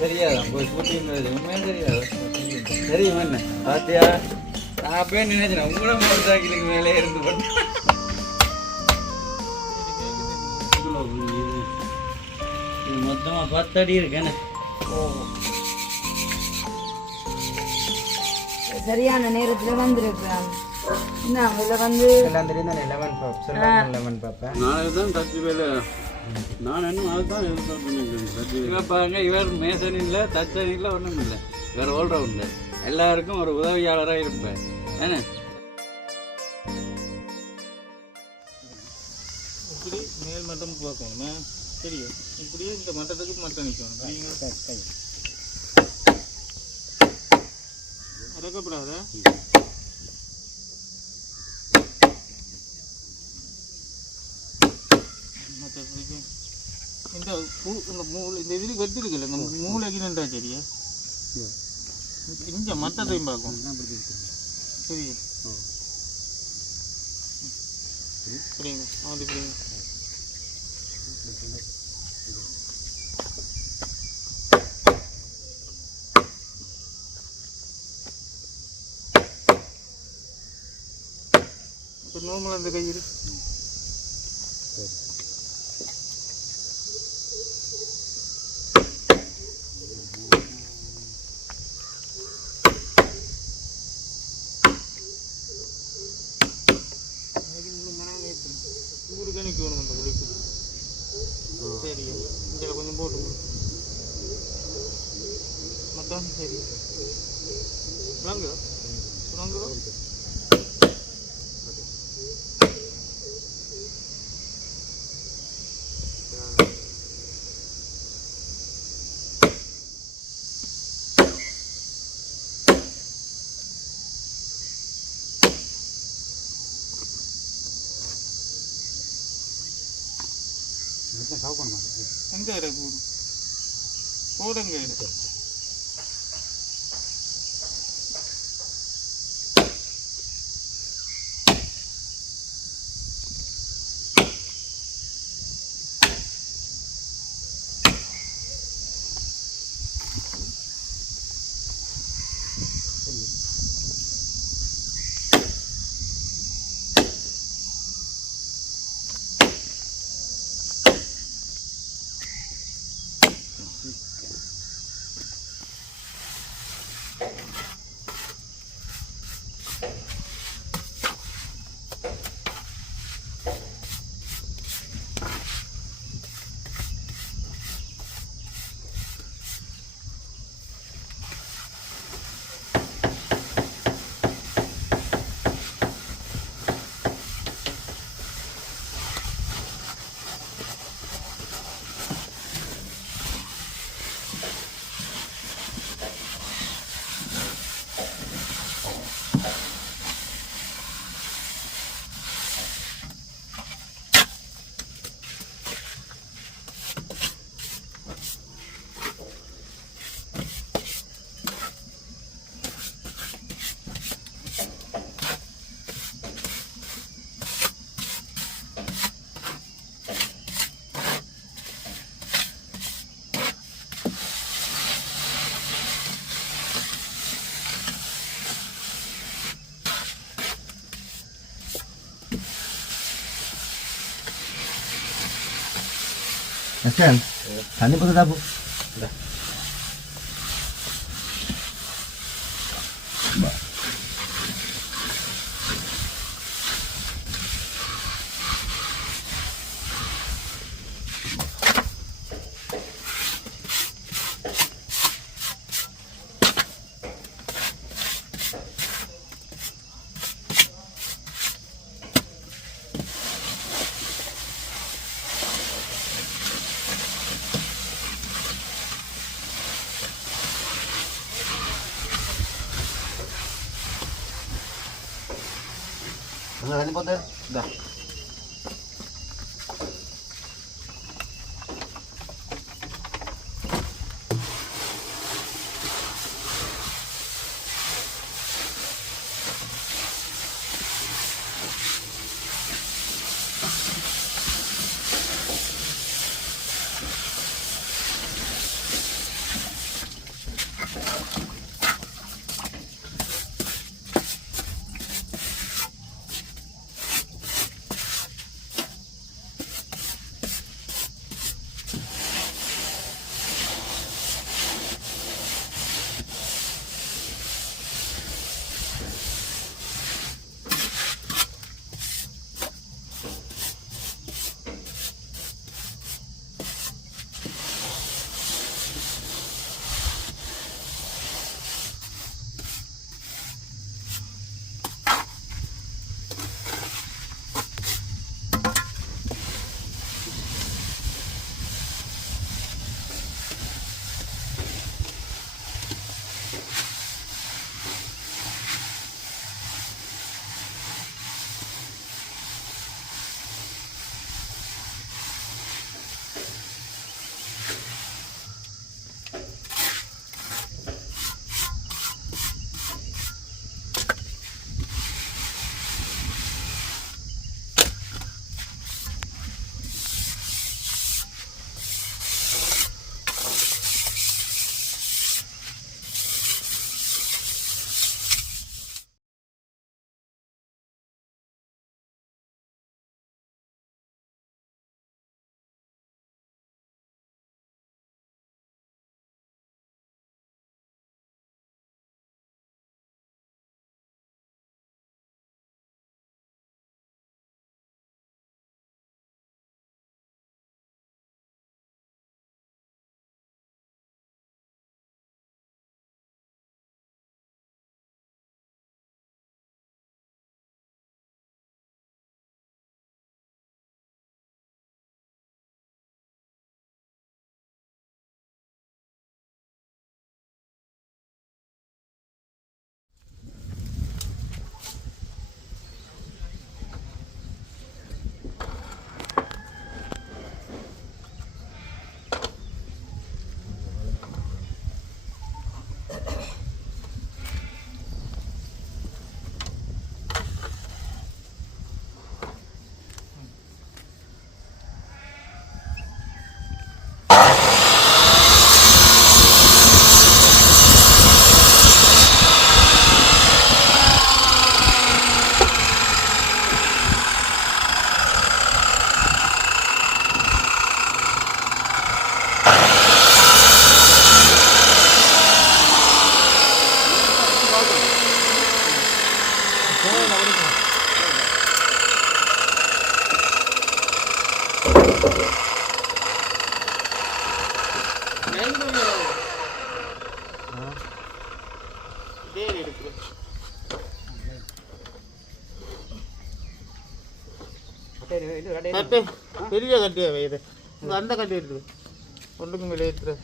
தெரியாதா போய் ஷூட்டிங் உண்மையாக தெரியாது தெரியும் என்ன பாத்தியா நான் அப்பயே நினைச்சேன் உங்களோட மோட்டர் சைக்கிளுக்கு மேலே இருந்து போட்டு இது மொத்தமாக 10 அடி இருக்கேன்னு சரியான நேரத்தில் வந்திருக்கிறாங்க என்ன இதில் வந்து எல்லாம் தெரியும் தானே 11 பார்ப்பேன் நாளைக்கு தான் தச்சு வேலை நான் இன்னும் அதுதான் எதிர்பார்த்து பாருங்க இவர் மேசன் இல்லை தச்சன் இல்லை ஒன்றும் இல்லை இவர் ஆல்ரவுண்டர் எல்லாருக்கும் ஒரு உதவியாளராக இருப்பார் ஏன்னா இப்படி மேல் மட்டம் பார்க்கணும் தெரியும் இப்படியே இந்த மட்டத்துக்கு மட்டம் நிற்கணும் கை அடக்கப்படாத இந்த மூளை இந்த இதுக்கு வெட்டிருக்குல்ல இந்த மூளைக்கு நின்றா சரியா இங்கே மட்டத்தையும் பார்க்கும் சரி புரியுங்க அது புரியுங்க இப்போ நார்மலாக இந்த கை இருக்கு சரி இதில் கொஞ்சம் போட்டு மொத்தம் சரி வாங்குறோம் வாங்குறோம் எங்க இருக்கு போடுங்க Asen, tadi pun tabu. Tadi pun dah. பெரிய கட்டியா இது அந்த கட்டி இருக்குது ஒன்றுக்கும் மேலே ஏற்றுறது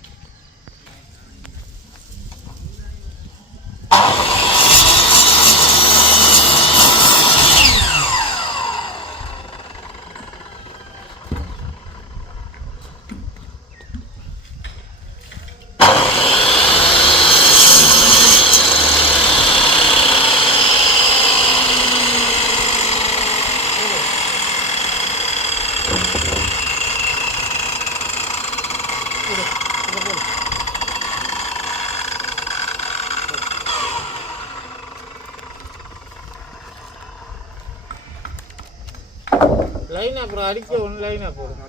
லைனா அப்புறம் அடிக்க ஒன்று லைனா போடும்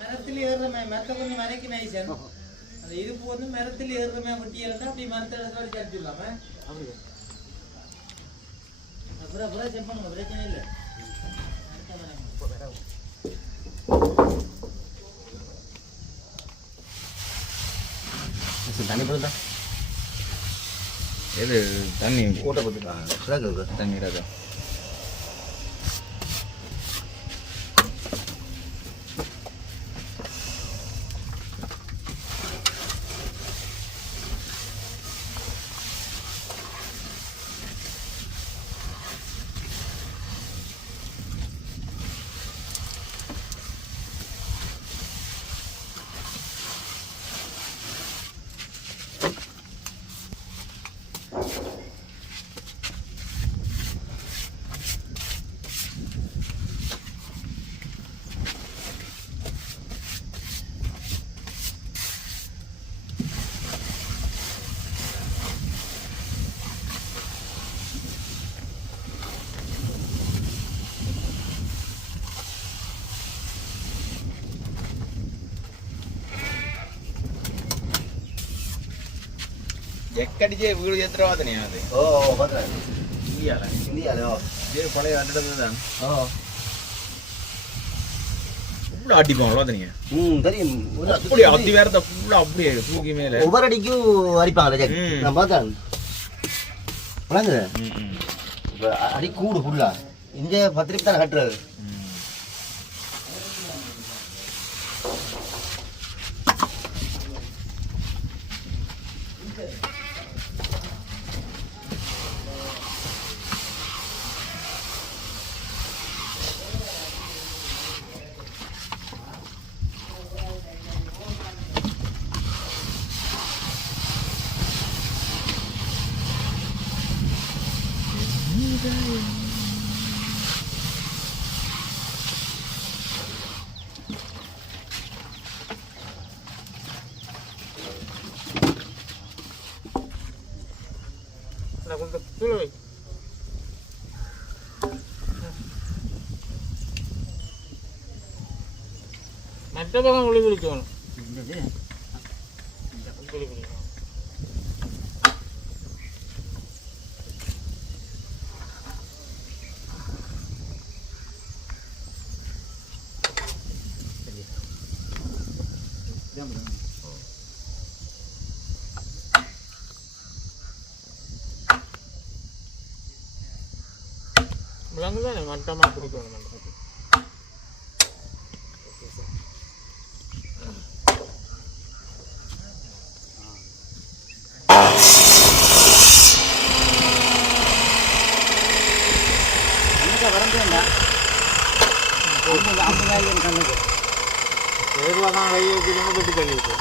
மரத்தில் ஏறுறமே மரத்தை கொஞ்சம் மறைக்கு நைசன் அந்த இருப்பு வந்து மரத்தில் ஏறுறமே முட்டி இருந்தா அப்படி மரத்தில் அடிச்சுடலாமா அப்புறம் அப்புறம் செக் பண்ணுங்க பிரச்சனை இல்லை தண்ணி போடுதா எது தண்ணி கூட்ட போட்டுருக்காங்க தண்ணி ராஜா எக்கடிச்சே வீடு ஏத்துறவாதனையா அது பார்த்துறேன் இந்தியாவிலோ இதே பழைய அட்டை தான் ஃபுல்லாக அடிப்பாங்களோ அதை நீங்கள் தெரியும் அப்படியே அத்தி வேறத ஃபுல்லாக அப்படியே தூக்கி மேலே ஒவ்வொரு அடிக்கும் அடிப்பாங்க நான் பார்த்தேன் வழங்குது இப்போ அடி கூடு ஃபுல்லா இங்கே 10 ரூபாய் தானே கட்டுறது கொஞ்சம் தூள் வை மற்ற பக்கம் குழி குளிக்கணும் குழி குளிக்கணும் விலங்குதானே மட்டமாக பிடிக்கணும் நம்ம ஏதுவாதான் கை வச்சுக்கணும் பெட்டி தள்ளிட்டு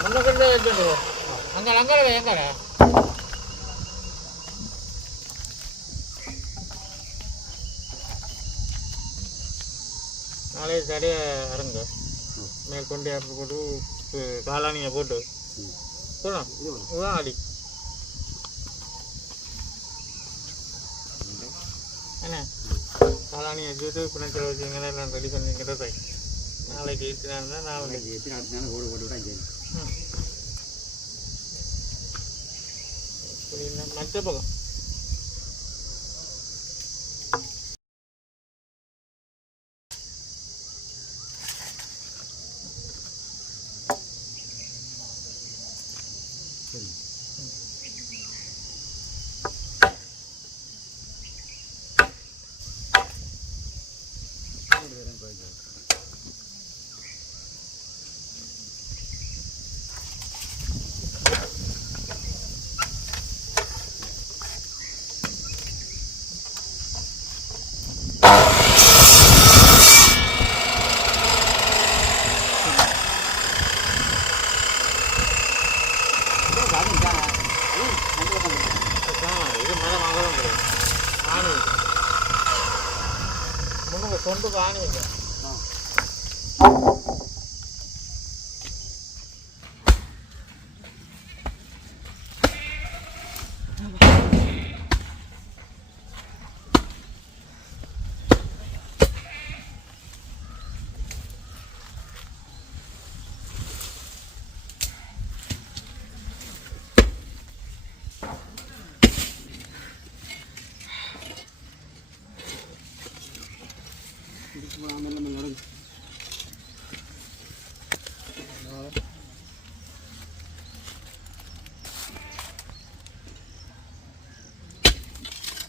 முன்னக்கண்டே வச்சுட்டு அங்கே அங்கே எங்கடா கடையை அருங்க மேற்கொண்டு போட்டு காளானியை போட்டு போடலாம் இதுதான் அடி என்ன காளானியை வச்சுட்டு பிணைச்சல் வச்சுங்கன்னா எல்லாம் ரெடி பண்ணிக்கிறத நாளைக்கு ஏற்றினா நாளைக்கு மற்ற பக்கம் இது மேலே வாங்கலாம் கிடையாது ஆணி முன்னுக்கு சொந்துக்கு ஆணி வைக்க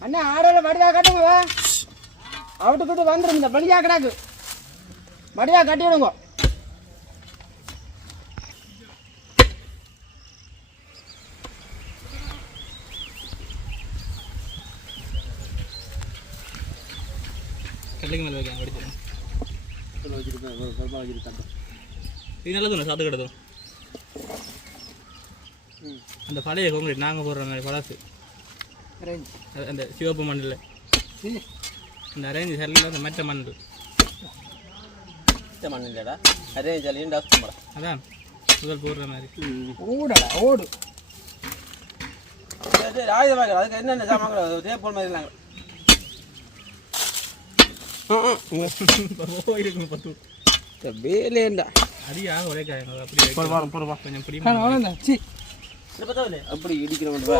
அண்ணா ஆடோல வடிவா கட்டுங்க அவுட்டுக்கிட்டு வந்துடும் இந்த வழியா கிடாக்கு வடிவா கட்டி விடுங்க கல்லைக்கு மேலே வைக்க அடிச்சிடும் இது நல்லதுண்ணா சாப்பிட்டு கிடக்கும் அந்த பழைய கான்கிரீட் நாங்கள் போடுற மாதிரி பழசு அந்த சிவப்பு மண்ணில் இந்த அரேஞ்ச் சரியில் அந்த மெட்ட மண் மண் இல்லைடா அரேஞ்ச் அலையும் டாஸ்ட் மரம் அதான் முதல் போடுற மாதிரி ஓடடா ஓடு ஆயுதமாக அதுக்கு என்னென்ன சாமான் தேப்போல் மாதிரி இல்லைங்க போயிருக்குங்க பத்து வேலேண்டா அடியா உரைக்காங்க அப்படி கொஞ்சம் பிடிக்கும் அப்படி இடிக்கிறவங்க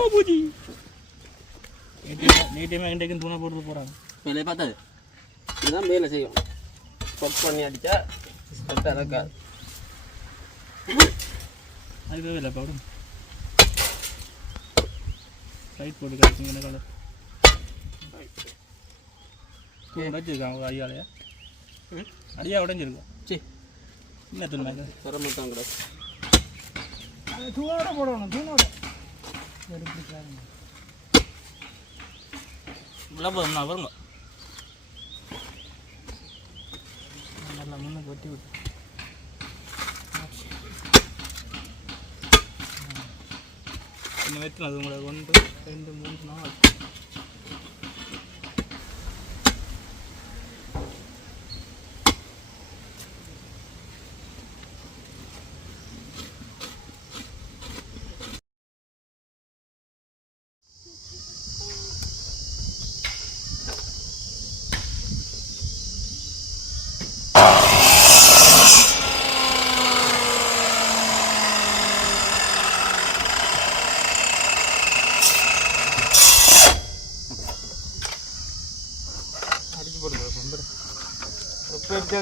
நீட்டியமாக இன்றைக்கு தூணை போட்டு போகிறாங்க மேலே பார்த்தாது இதுதான் மேலே செய்யும் கட் பண்ணி அடித்தா கரெக்டாக இருக்காது அதுவே இல்லை பவுடும் லைட் போட்டு காய்ச்சிங்க என்ன கலர் உடைச்சிருக்கான் அவங்க ஐயாலையா அடியா உடைஞ்சிருக்கோம் சரி என்ன துணை வரமாட்டான் கூட தூணோட போடணும் தூணோட போதும்ண்ணா வருங்க நல்லா முன்னுக்கு வெட்டி விட்டு இன்னும் வெட்டணும் அது உங்களுக்கு 1 2 3 4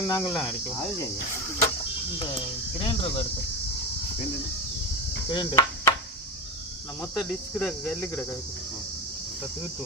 நாங்கள்லாம் அடிக்கும் இந்த கிரைண்டர் இருக்கு கிரைண்டர் நான் மொத்த டிஷ் கிடக்கு கல்லு கிடக்கு தீட்டு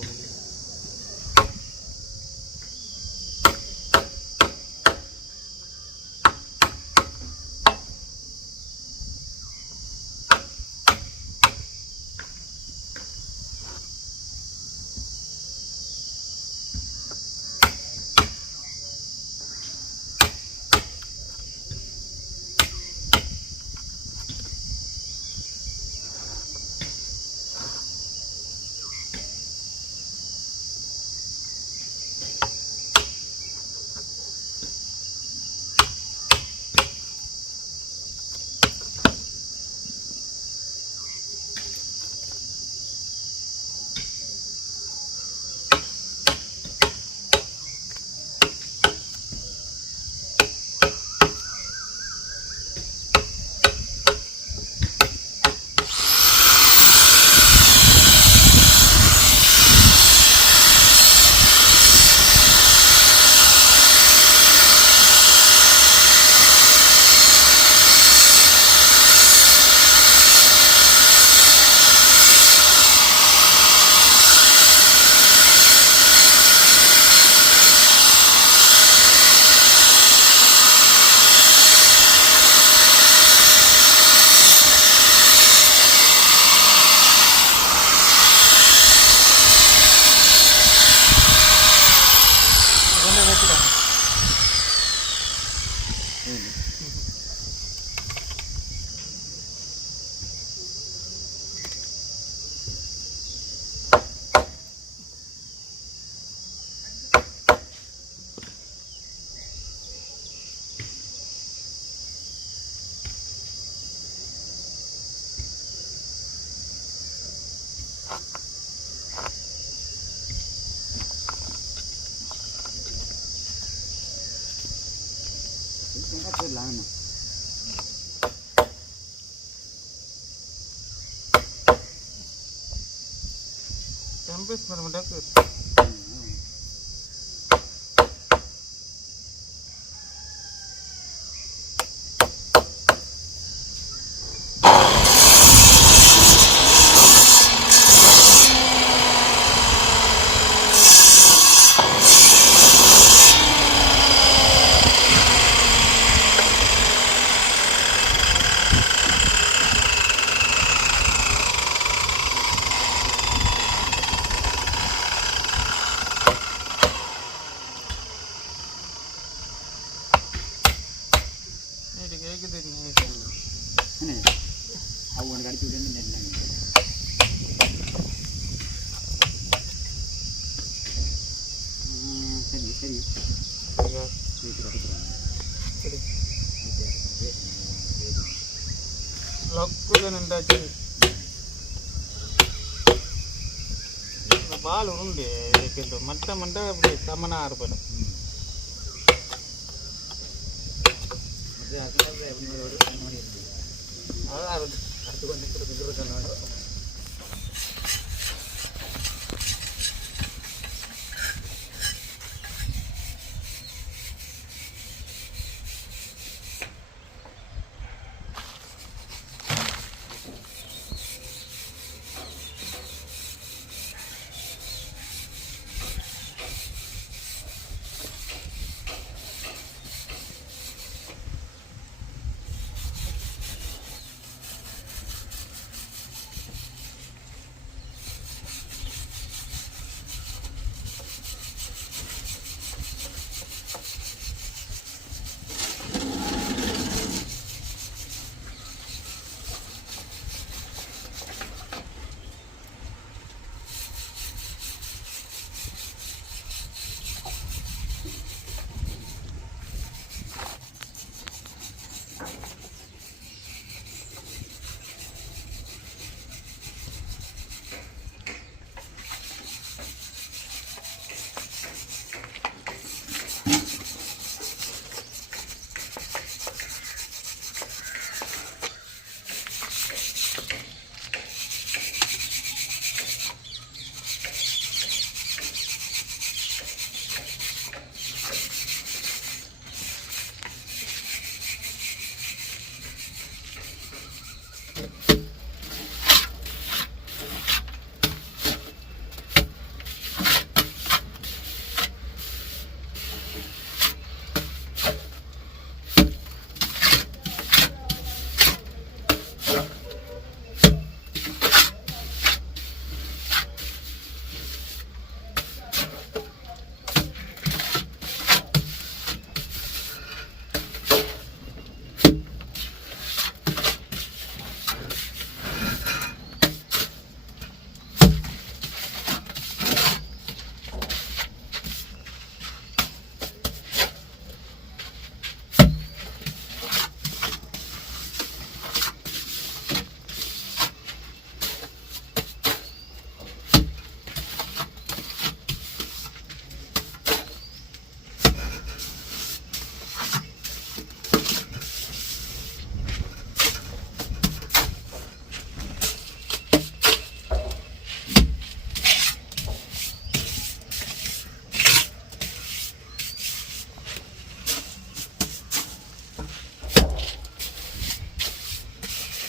டெம்பரேச்சர் மரமண்டாக்கு அவங்க அடிச்சு விட்டு சரி சரி லொக்கு நின்றாச்சு பால் உருண்டு இதுக்கு மட்ட மண்டை அப்படி சமனாக இருப்பேன் அதான் அடுத்து கொஞ்சம்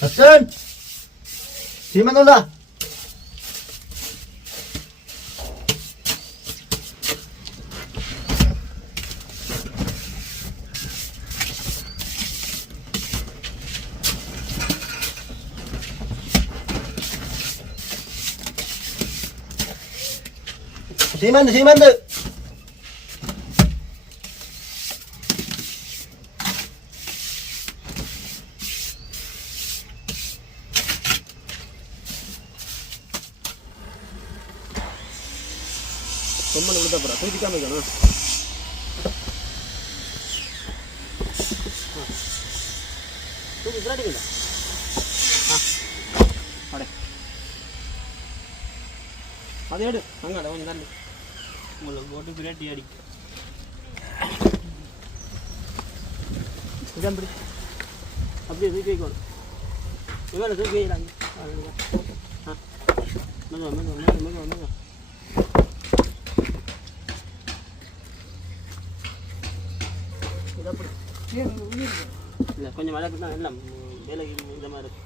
Hasan, si Manola. Si Mando. சொம்மனை விழுத்த போகிறா தூக்கிக்காம இருக்கணும் தூக்கி விளையாடிக்கல அடே அதை எடு அங்காட கொஞ்சம் தள்ளி உங்களை போட்டு பிரேட்டி அடி இதான் பிடி அப்படியே தூக்கி வைக்கணும் இவ்வளோ தூக்கி வைக்கிறாங்க ஆ மெதுவா இல்லை கொஞ்சம் மழை தான் எல்லாம் வேலை இந்த மாதிரி இருக்கு.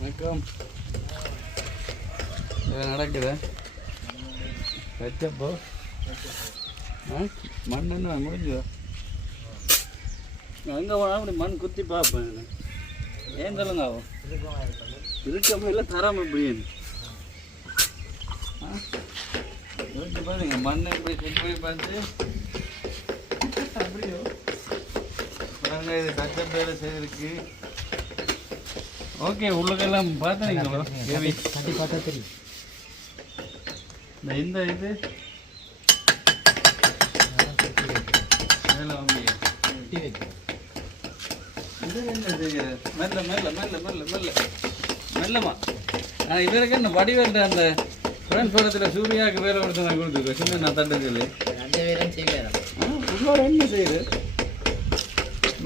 வணக்கம். இது நடக்குது வச்சப்போ மண் என்ன முடிஞ்சதோ எங்கே போனாலும் அப்படி மண் குத்தி பார்ப்பேன். ஏன் சொல்லுங்க ஆகும் இருக்காம இல்லை தராமல் இப்படின்னு இருக்கு பாருங்க. மண் இப்படி செட் போய் பார்த்து அப்படியோ பாருங்க. இது டச்சப் வேலை செய்திருக்கு. ஓகே, உள்ளுக்கெல்லாம் பார்த்தீங்களோ கேவி கட்டி பார்த்தா தெரியும். இந்த இது மேலே வந்து டீ வைக்கிறேன். இது என்ன செய்கிற மெல்ல மெல்ல மெல்ல மெல்ல மெல்ல மெல்லமா இவருக்கு என்ன வடிவேண்ட அந்த ஃப்ரெண்ட்ஸ் படத்தில் சூர்யாவுக்கு வேலை கொடுத்து நான் கொடுத்துருக்கேன் சும்மா நான் தண்டு சொல்லி அந்த வேலையும் செய்வேன். உங்களோட என்ன செய்யுது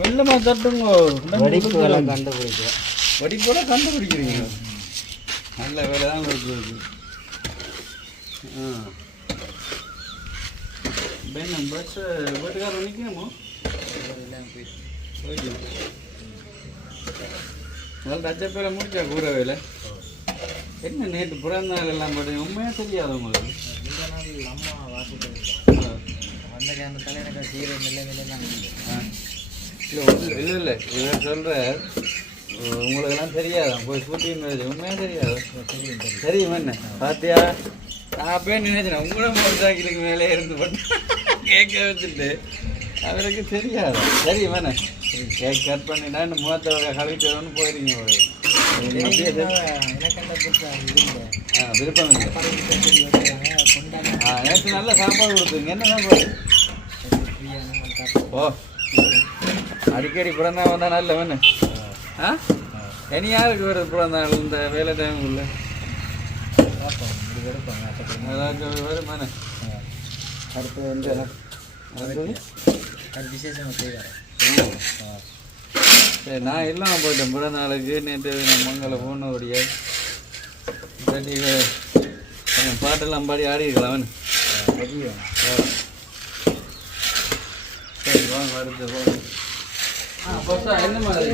மெல்லமா தட்டுங்க வடிப்புலாம் கண்டுபிடிக்கிறேன். வடிப்போட கண்டுபிடிக்கிறீங்க நல்ல வேலை தான் கொடுக்குறது வேணும் பஸ் வீட்டுக்காரர் நிற்கணுமோ நல்லா தச்ச பேரை முடிச்சா கூற வேலை என்ன நேற்று பிறந்த நாள் எல்லாம் போட்டு உண்மையாக தெரியாது உங்களுக்கு அம்மா வாசிட்டு அந்த காரணத்தால் எனக்கு சீரை நிலை தான் இல்லை இல்லை இவர் சொல்கிற உங்களுக்கெல்லாம் தெரியாதான் போய் கூட்டின்னு உண்மையாக தெரியாது தெரியும் என்ன பார்த்தியா நான் அப்பயே நினைச்சேன் உங்களோட மோட்டர் சைக்கிளுக்கு மேலே இருந்து போட்டு கேட்க வச்சுட்டு அவருக்கு தெரியாது சரி வேணே கேக் கட் பண்ணினா இந்த முகத்தை கழிச்சவன்னு போயிருங்க விருப்பம் இல்லை நேற்று நல்ல சாப்பாடு கொடுத்துருங்க என்ன சாப்பாடு ஓ அடிக்கடி பிறந்தா வந்தால் நல்ல வேணு இனி யாருக்கு வருது பிறந்த நாள் இந்த வேலை டைமுக்குள்ள ஏதாச்சும் வரும் வேணே அடுத்து வந்து விசேஷமாக செய்வார். சரி நான் எல்லாம் போயிட்டேன் பிறந்த நாளுக்கு நேற்று மங்களை போனோடைய பாட்டெல்லாம் பாடி ஆடிக்கலாம் அவனு சரி வாங்க அடுத்து போங்க என்ன மாதிரி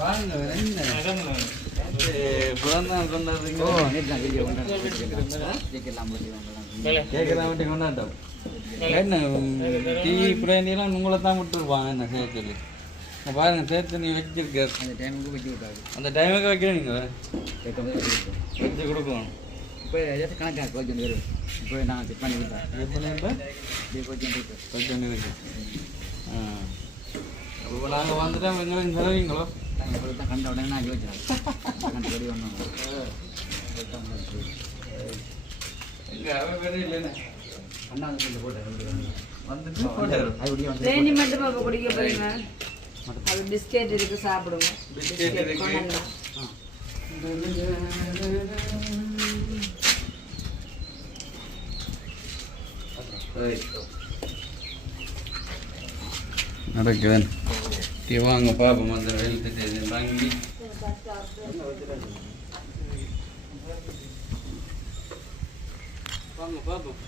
வாங்க என்ன பிறந்த நாள் கொண்டாடுறீங்க கேட்கலாம் வட்டி கொண்டாட்டம் என்ன டிவி பிராணியெல்லாம் உங்களை தான் விட்டுருப்பாங்க என்ன சேர்த்து பாருங்க சேர்த்து நீ வச்சிருக்காரு அந்த டைமுக்கு வச்சு விட்டாரு. அந்த டைமுக்கு வைக்கிறேன் நீங்கள் வச்சு கொடுக்கணும் இப்போ ஏதாச்சும் கணக்காக கொஞ்சம் பேர் இப்போ நான் செக் பண்ணி விட்டேன். இப்போ கொஞ்சம் கொஞ்சம் இருக்கு இப்போ நாங்கள் வந்துட்டோம் எங்களுக்கு செலவிங்களோ நான் இப்போ தான் கண்ட உடனே நான் யோசிச்சேன் கண்டு ரெடி ஒன்றும் எங்கே அவன் வேறு இல்லைன்னு அண்ணா வந்து போட்டேன் வந்துட்டு போட்டாரு அப்படியே வந்து தேனி மட்டும் பாப்பா குடிக்க போறீங்க அது பிஸ்கெட் இருக்கு சாப்பிடுங்க பிஸ்கெட் இருக்கு கொண்டாங்க. நடக்குதன் வாங்க பாப்போம் அந்த வெளுத்துட்டு வாங்கி வாங்க பாப்போம்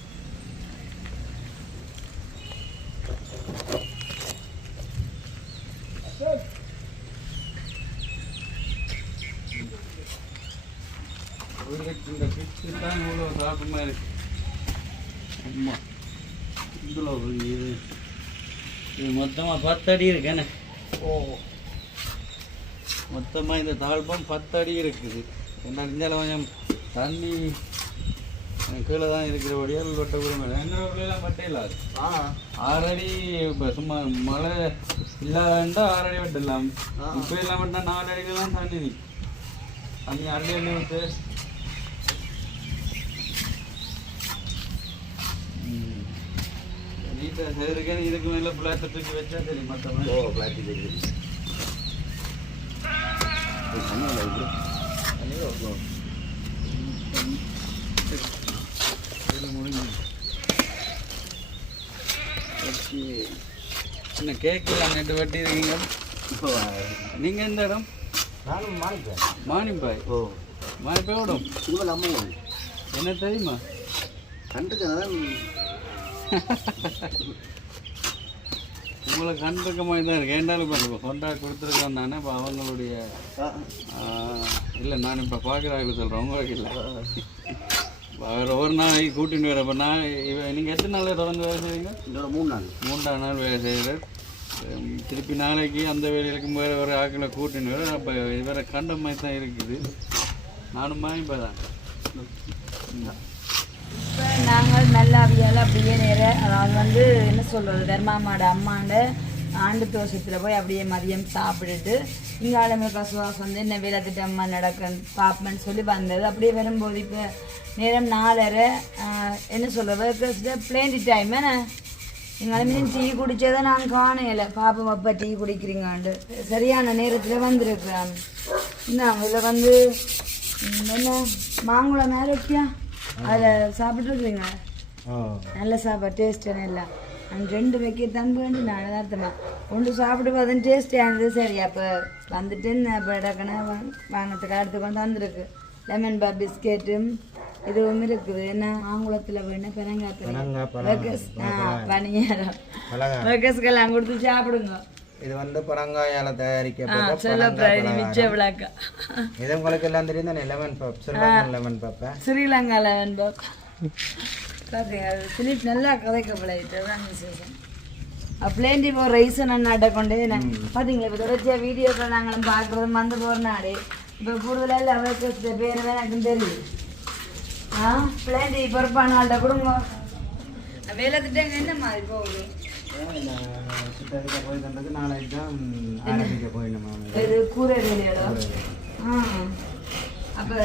இந்த பிச்சு தான் இவ்வளோ தாக்கமா இருக்கு அம்மா இவ்வளோ இது இது மொத்தமாக 10 அடி இருக்குண்ணே மொத்தமாக இந்த தாழ்பம் 10 அடி இருக்குது என்ன இருந்தாலும் கொஞ்சம் தண்ணி கீழே தான் இருக்கிறபடியால் வெட்ட கூட எங்கள் ரோட்லாம் வெட்ட இல்லாது 6 அடி இப்போ சும்மா மழை இல்லாதா 6 அடி வெட்டலாம் இப்போ எல்லாம் வெட்டினா 4 அடிக்கெல்லாம் தண்ணி நிற்கும் தண்ணி அள்ளி அள்ளி விட்டு நீட்டாக செய்திருக்கேன் இதுக்கு மேலே பிளாட்டை தூக்கி வச்சா சரி மற்றவங்க பிளாட்டி தெரியுது என்ன கேட்கலாம் நேற்று வெட்டி இருக்கீங்க நீங்கள் எந்த இடம் நானும் மாறிப்பேன் மானிப்பாய் மானிப்பாய் விடும் உங்கள் அம்மா என்ன தெரியுமா கண்டுக்கு அதான் உங்களை கண்டிருக்க மாதிரி தான் இருக்கு ஏண்டாலும் இப்போ கொண்டா கொடுத்துருக்கோம் தானே இப்போ அவங்களுடைய இல்லை நான் இப்போ பார்க்குறாங்க சொல்கிறேன் உங்களுக்கு இல்லை வேறு ஒரு நாளைக்கு கூட்டின்னு வர அப்போ நான் நீங்கள் எத்தனை நாள் தொடர்ந்து வேலை செய்வீங்க இன்னொரு 3 நாள் 3ஆம் நாள் வேலை செய்கிறார் திருப்பி நாளைக்கு அந்த வேலைக்கும் வேறு ஒரு ஆக்களை கூட்டின்னு வர அப்போ வேறு கண்ட மாதிரி தான் இருக்குது நானும் இப்போ தான் இப்போ நாங்கள் நல்லாவியால் அப்படியே நேர அதாவது வந்து என்ன சொல்கிறது தர்மாமாட அம்மாண்ட ஆண்டு தோஷத்தில் போய் அப்படியே மதியம் சாப்பிட்டுட்டு இங்கே ஆளுமை கசுவாஸ் வந்து என்ன வேலை திட்டம்மா நடக்க பார்ப்பேன்னு சொல்லி வந்தது அப்படியே வரும்போது இப்போ நேரம் 4:30 என்ன சொல்கிறது பிளேண்டி டைம் என்ன எங்களுமே டீ குடிச்சதை நான் காணையில பாப்பா அப்பா டீ குடிக்கிறீங்கண்டு சரியான நேரத்தில் வந்திருக்கிறேன். என்ன இதில் வந்து என்ன மாங்குளம் மேலே இருக்கியா அதில் சாப்பிட்ருக்குறீங்க. நல்ல சாப்பாடு டேஸ்ட்டான இல்லை. நான் 2 வைக்க தம்பு வேண்டி நான் யதார்த்தமாக ஒன்று சாப்பிட்டு பார்த்தேன் டேஸ்டியாக இருந்தது. சரி அப்போ வந்துட்டு இப்போ டக்குன்னு வாங்கினதுக்கு அடுத்து கொண்டு வந்திருக்கு. லெமன் பா பிஸ்கெட்டும் இதுவும் இருக்குது. என்ன ஆங்குளத்தில் வேணும் பனியாரம் வெக்கஸ்கெல்லாம் கொடுத்து சாப்பிடுங்க. இது வந்து பரங்காயால தயாரிக்கப்பட்ட மிச்ச விளக்கா. இது உங்களுக்கு எல்லாம் தெரியும் தானே? லெமன் பப், லெமன் பப், ஸ்ரீலங்கா லெமன் பப். பிலிப் நல்லா கதைக்க பழகிட்டு தான் விசேஷம். பிளேண்டி போகிற ரைஸை நான் கொண்டு பார்த்தீங்களா இப்போ தொடர்ச்சியாக வீடியோக்கள் நாங்களும் பார்க்குறது வந்து போகிற நாடு. இப்போ கூடுதலாக இல்லை அவருக்கு பேர் தான் எனக்கு தெரியும். பிளேண்டி பொறுப்பான ஆள்கிட்ட கொடுங்க. வேலை திட்டங்க என்ன மாதிரி போகுது? நாளைக்கு தான் ஆரம்பிக்க போயிடணும். இது கூரை வேலையோட. அப்போ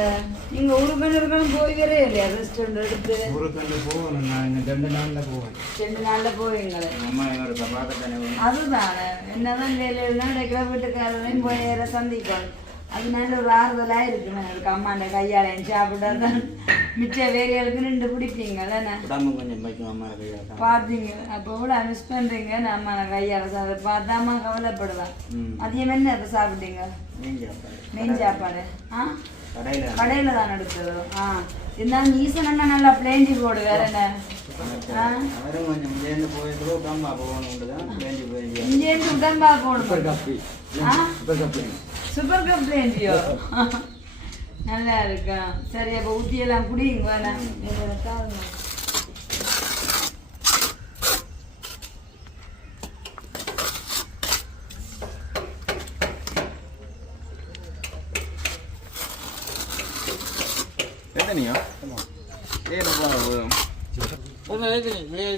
நீங்கள் உருக்கணும் போய் வரே இல்லையா? ரெஸ்டாரண்ட் எடுத்து ஊருக்கண்டு போகணும். நான் 2 நாளில் போவேன். 2 நாளில் போவீங்களே. அம்மா என்னோட பார்க்கத்தானே. அதுதானே என்னதான் வேலையில்னா கிடைக்கிற வீட்டுக்காரரையும் போய் சந்திக்கணும். அது நல்ல ஒரு ஆறுதலாக இருக்குமே. எனக்கு அம்மாண்ட கையாளையும் சாப்பிட்டா தான் மிச்ச வேலைகளுக்கு 2 பிடிப்பீங்களே. கொஞ்சம் பார்த்தீங்க அப்போ கூட மிஸ் பண்ணுறீங்க. அம்மா கையால் சாப்பிட பார்த்தா அம்மா கவலைப்படுவேன். மதியம் என்ன இப்போ சாப்பிட்டீங்க? மீன் சாப்பாடு. கடையில் தான் எடுத்தது. இருந்தாலும் ஈசன் அண்ணா நல்லா பிளேண்டி போடு வேற என்ன. இங்கேருந்து உடம்பா போடும். சூப்பர் கப் பிளேண்டியோ நல்லா இருக்கா. சரி அப்போ ஊற்றியெல்லாம் குடிங்க வேணாம். எத்தனையா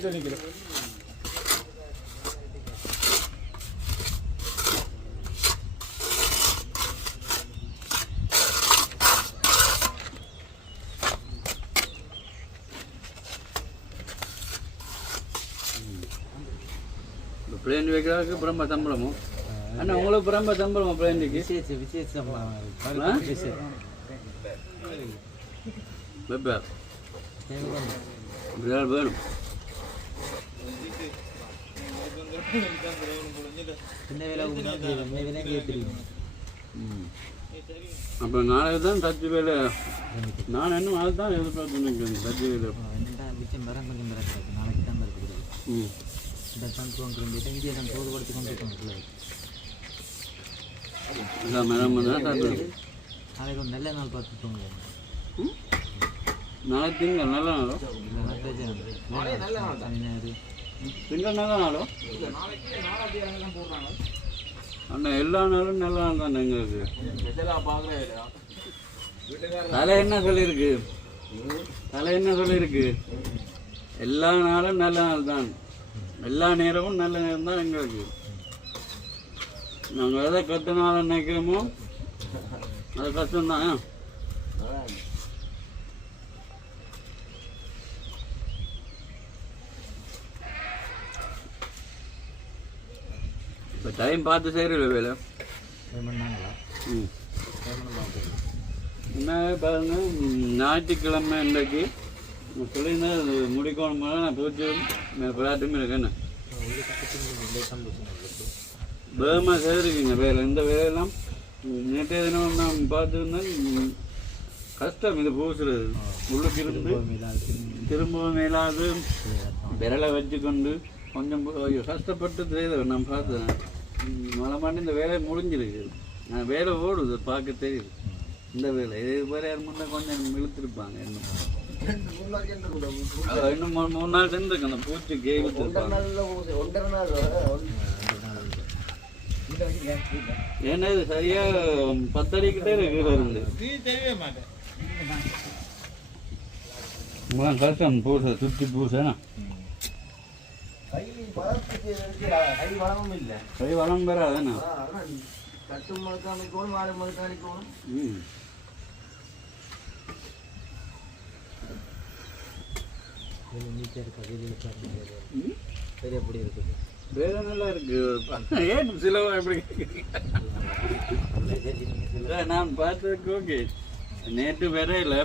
சொல்லிக்கிறேன். பிளேன் வைக்கிறதுக்கு பிரம்ம சம்பளமும் அண்ணா உங்களுக்கு பிரம்ம சம்பளமா பிளேண்டுக்கு? விசேஷம் வேணும். அப்போ நாளைக்கு தான் தச்சு வேலை. நான் இன்னும் அதை தான் எதிர்பார்த்து நிற்கிறேன். தச்சு வேலை நாளைக்கு தான் இந்த தந்துவங்கிற இந்தியா தான் தோதுபடுத்தி கொண்டு நாளைக்கு ஒரு நல்ல நாள் பார்த்து தோங்க. நாளைக்கு திங்கள் நல்ல நாளோ? திங்கள் நல்ல நாளோ? அண்ணா எல்லா நாளும் நல்ல நாள் தான் எங்களுக்கு. தலை என்ன சொல்லியிருக்கு? தலை என்ன சொல்லியிருக்கு? எல்லா நாளும் நல்ல நாள் தான். எல்லா நேரமும் நல்ல நேரம் தான் எங்களுக்கு. நாங்கள் எதை கற்றுனாலும் நினைக்கிறோமோ அது கஷ்டம்தான். இப்போ டைம் பார்த்து செய்கிறீங்கள வேலை என்ன பாருங்க. ஞாயிற்றுக்கிழமை இன்றைக்கு சொல்லியிருந்தேன் அது முடிக்கணும் போல நான் போச்சு விளையாட்டுமே இருக்கேன்னு வேகமாக செய்திருக்கீங்க வேலை. இந்த வேலையெல்லாம் நேற்றைய தினம் நான் பார்த்துருந்தேன். கஷ்டம் இது பூசுறது. உள்ளுக்கு இருந்து திரும்பவும் மேலாது விரலை வச்சுக்கொண்டு கொஞ்சம் கஷ்டப்பட்டு செய்தவர் நான் பார்த்தேன். மழை மாட்டி இந்த வேலை முடிஞ்சிருக்கு. நான் வேலை ஓடுது பார்க்க தெரியுது. இந்த வேலை இது வேறு யார் முன்னே கொஞ்சம் இழுத்துருப்பாங்க. இன்னும் 3 நாள் சென்றிருக்கு. அந்த பூச்சிக்கு இழுத்துருப்பாங்க. ஏன்னா இது சரியா 10 அடிக்கிட்டே இருக்கு இருந்து. கஷ்டம் பூச சுற்றி பூசா கை வளம் பெறாதானே. வேலை நல்லா இருக்கு. ஏன் சில எப்படி நான் பார்த்ததுக்கு ஓகே. நேற்று வரையில்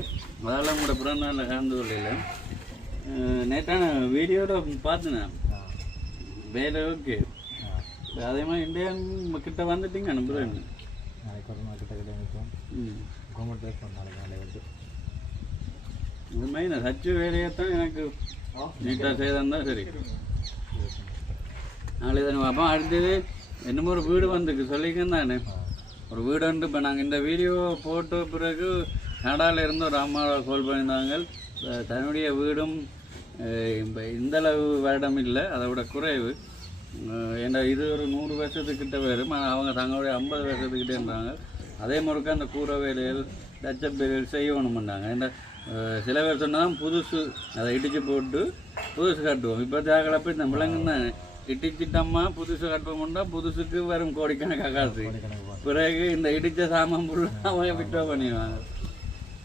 அதெல்லாம் கூட பிறநாளில் கலந்து கொள்ளையில் நேற்றான வீடியோவில் பார்த்தேன். வேலை ஓகே. அதே மாதிரி இந்தியன் கிட்ட வந்துட்டீங்க அனுப்புகிறேன். இது மாதிரி நான் சச்சு வேலையைத்தான் எனக்கு நீட்டாக செய்தான் சரி. நாளைக்கு தானே பார்ப்போம். அடுத்தது என்னமோ ஒரு வீடு வந்துருக்கு சொல்லிக்கேன் தானே. ஒரு வீடு வந்து இப்போ நாங்கள் இந்த வீடியோ போட்ட பிறகு கனடாவில் இருந்து ஒரு அம்மா கால் பண்ணியிருந்தாங்க. தன்னுடைய வீடும் இப்போ இந்தளவு வருடம் இல்லை, அதை விட குறைவு. ஏன்னா இது ஒரு 100 வருஷத்துக்கிட்ட வரும். அவங்க தங்களுடைய 50 வருஷத்துக்கிட்டே இருந்தாங்க. அதே முறைக்கு அந்த கூரை வேலைகள் டச்சப் வேலைகள் செய்யணும்னாங்க. ஏன்னா சில பேர் சொன்னால் புதுசு அதை இடித்து போட்டு புதுசு கட்டுவோம். இப்போ தேகலப்போ இந்த விலங்குன்னு இடிச்சிட்டம்மா புதுசு கட்டுவோம்னா புதுசுக்கு வரும் கோடிக்கணக்காக காசு. பிறகு இந்த இடித்த சாமான் ஃபுல்லாக அவங்க விட்டோ பண்ணிடுவாங்க.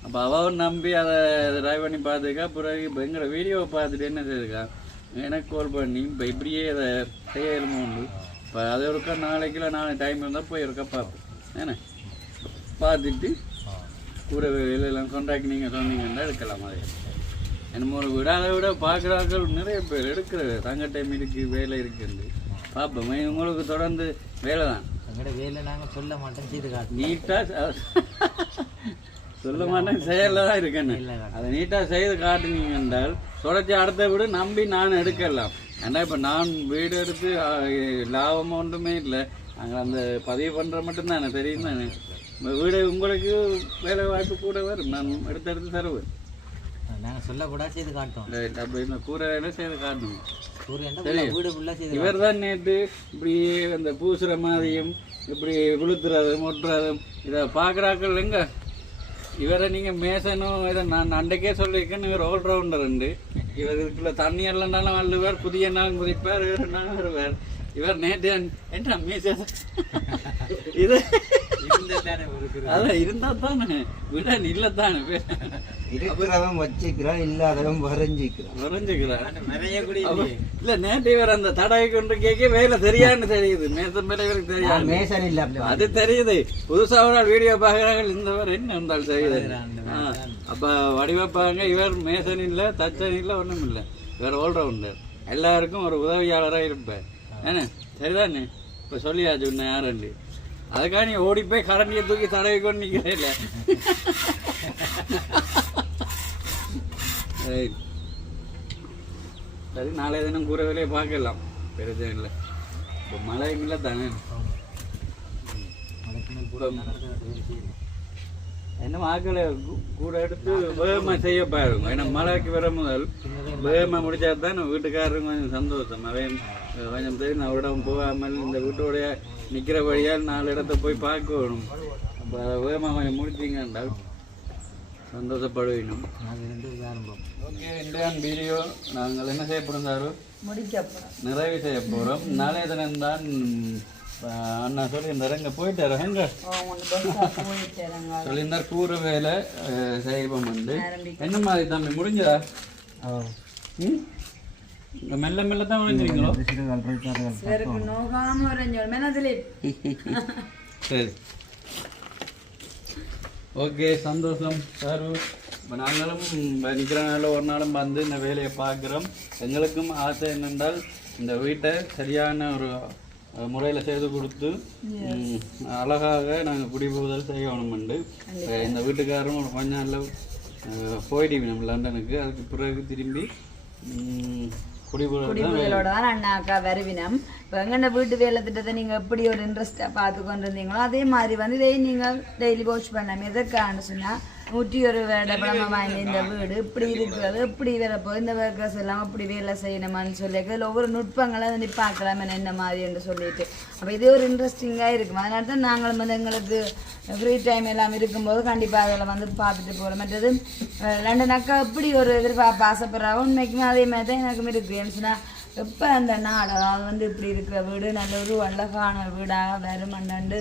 அப்போ அவன் நம்பி அதை ட்ரைவ் பண்ணி பார்த்துக்கா. பிறகு இப்போ எங்களோட வீடியோவை பார்த்துட்டு என்ன செய்யுதுக்கா எனக்கு கால் பண்ணி இப்போ இப்படியே அதை செய்யணுமோ உண்டு. இப்போ அதை ஒருக்கா நாளை டைம் இருந்தால் போய் ஒருக்கா பார்ப்போம். ஏன்னா பார்த்துட்டு கூரை வேலையெல்லாம் கான்ட்ராக்ட் நீங்கள் சொன்னீங்கன்னா எடுக்கலாம். அதே என்னமோ ஒரு வீடு அதை விட பார்க்குறாக்கள் நிறைய பேர் எடுக்கிறது. தங்க டைம் இருக்குது, வேலை இருக்குது. பார்ப்போம். உங்களுக்கு தொடர்ந்து வேலை தான். வேலை நாங்கள் சொல்ல மாட்டோம், செய்து காட்டு நீட்டாக சொல்ல மாட்டேன், செயலில் தான் இருக்கேன்னு. அதை நீட்டாக செய்து காட்டுனீங்க என்றால் தொடர்ச்சி அடுத்த வீடு நம்பி நான் எடுக்கலாம். ஏன்னா இப்போ நான் வீடு எடுத்து லாபம் ஒன்றுமே இல்லை. நாங்கள் அந்த பதிவு பண்ணுற மட்டும்தான் எனக்கு தெரியும் தானே. வீடு உங்களுக்கு வேலை வாய்ப்பு கூட வரும். நான் எடுத்து தருவேன். நாங்கள் சொல்லக்கூடாது, செய்து காட்டோம். அப்போ இந்த கூரை வேலை செய்து காட்டணும். வீடு ஃபுல்லாக செய்து இவர் தான் நேற்று இப்படி அந்த பூசுகிற மாதிரியும் இப்படி விழுத்துறதும் ஒட்டுறதும் இதை பார்க்குறாக்கள் எங்க. இவரை நீங்கள் மேசனும் இதை நான் அன்றைக்கே சொல்லியிருக்கேன். இவர் ஆல்ரவுண்டர் உண்டு. இவர் இதுக்குள்ள தண்ணி இல்லைனாலும் அள்ளுவார், புதிய நாளும் குதிப்பார், இவர் வருவார். இவர் நேற்று என்ன மேச இது அதான் இருந்தால் தானே விட இல்லைத்தானே இருக்கிறவன் வச்சுக்கிறான், இல்லாதவன் வரைஞ்சிக்கிறான். இல்ல நேற்று இவர் அந்த தடவை கொண்டு கேட்க வேலை தெரியான்னு தெரியுது. மேசன் மேல இவருக்கு தெரியாது, மேசன் இல்ல அது தெரியுது. புதுசா ஒரு நாள் வீடியோ பாக்குறாங்க, இந்த வேற என்ன இருந்தாலும் தெரியுது. அப்ப வடிவப்பாங்க. இவர் மேசன் இல்ல, தச்சன் இல்ல, ஒண்ணும் இல்ல. இவர் ஆல்ரவுண்டர். எல்லாருக்கும் ஒரு உதவியாளராக இருப்பார். ஏன்னா சரிதானே. இப்ப சொல்லியாச்சு உன்ன யாருண்டு. அதுக்காக நீ ஓடி போய் கரண்டியை தூக்கி தடவை கொண்டு நிற்கிறே இல்லை. சரி, நாளைய தினம் கூரை வேலையை பார்க்கலாம். பெருசே இல்லை. இப்போ மழைங்கள தானே என்ன ஆக்களை கூட எடுத்து வேகமாக செய்ய பாருங்க. ஏன்னா மழைக்கு வர முதல் வேகமாக முடிச்சா தான் வீட்டுக்காரரும் கொஞ்சம் சந்தோஷம். அவையும் கொஞ்சம் தெரியும் அவரிடம் போகாமல் இந்த வீட்டோடைய நிற்கிறபடியால் 4 இடத்த போய் பார்க்கணும். அப்போ அதை வேகமாக கொஞ்சம் முடிச்சிங்கன்றால் சந்தோஷப்படுவீனும். ஓகே, இன்றைய வீடியோ நாங்கள் என்ன செய்ய போகிறோம், நிறைவு செய்ய போகிறோம். நாளைய தினம் தான் அண்ணா சொல்லி இந்த இங்கே போயிட்டாரு. எங்க சொல்லியிருந்தார் கூரை வேலை செய்வோம் வந்து. என்ன மாதிரி தம்பி முடிஞ்சதா? மெல்ல மெல்ல தான் முடிஞ்சிருக்கீங்களோ? சரி, ஓகே, சந்தோஷம் சார். இப்போ நாங்களும் நிற்கிற நாளில் ஒரு நாளும் வந்து இந்த வேலையை பார்க்குறோம். எங்களுக்கும் ஆசை என்னென்றால் இந்த வீட்டை சரியான ஒரு முறையில் செய்து கொடுத்து அழகாக நாங்கள் குடிபோதல் செய்யணும்ண்டு. இந்த வீட்டுக்காரரும் ஒரு கொஞ்ச நாளில் போயிடுவோம் நம்ம லண்டனுக்கு. அதுக்கு பிறகு திரும்பி குடிபோதலோட தான் அண்ணாக்கா வருவினம். இப்போ எங்கள்ட வீட்டு வேலை திட்டத்தை நீங்கள் எப்படி ஒரு இன்ட்ரெஸ்ட்டாக பார்த்து கொண்டு இருந்தீங்களோ அதே மாதிரி வந்து இதை நீங்கள் டெய்லி வாட்ச் பண்ணலாம். எதற்கான்னு சொன்னால் 101 வருடப்படமாக வாங்கி இந்த வீடு இப்படி இருக்கிறது, இப்படி வேலை போய் இந்த ஒர்க்கர்ஸ் எல்லாம் இப்படி வேலை செய்யணுமான்னு சொல்லி இதில் ஒவ்வொரு நுட்பங்களை வந்து பார்க்கலாம் என்ன மாதிரி என்று சொல்லிட்டு. அப்போ இதே ஒரு இன்ட்ரெஸ்டிங்காக இருக்கும். அதனால தான் நாங்களும் வந்து எங்களுக்கு ஃப்ரீ டைம் எல்லாம் இருக்கும்போது கண்டிப்பாக அதில் வந்து பார்த்துட்டு போகிறோம். மற்றது லண்டன் அக்கா இப்படி ஒரு எதிர்பார்ப்பு ஆசைப்படுறாங்க. உண்மைக்குமே அதே மாதிரி தான் எனக்கும் இருக்குது. ஏன்னு சொன்னால் எப்போ அந்த நாள் அதாவது வந்து இப்படி இருக்கிற வீடு நல்ல ஒரு அழகான வீடாக வருமண்டு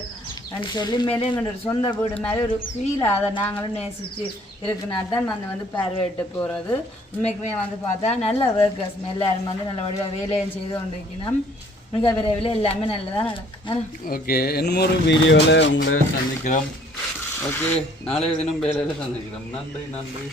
சொல்லி மேலே எங்களோட ஒரு சொந்த வீடு மாதிரி ஒரு ஃபீல் அதை நாங்களும் நேசித்து இருக்குனால தான் வந்து பார்வையிட்டு போகிறது. உண்மைக்குமே வந்து பார்த்தா நல்ல ஒர்க்கர்ஸ் எல்லாரும் வந்து நல்ல வடிவாக வேலையும் செய்து கொண்டிருக்கணும். மிக விரைவில் எல்லாமே நல்லதாக நடக்கும். ஓகே, இன்னும் ஒரு வீடியோவில் உங்களை சந்திக்கிறோம். ஓகே, நாளைய தினம் வேலையில் சந்திக்கிறோம். நன்றி.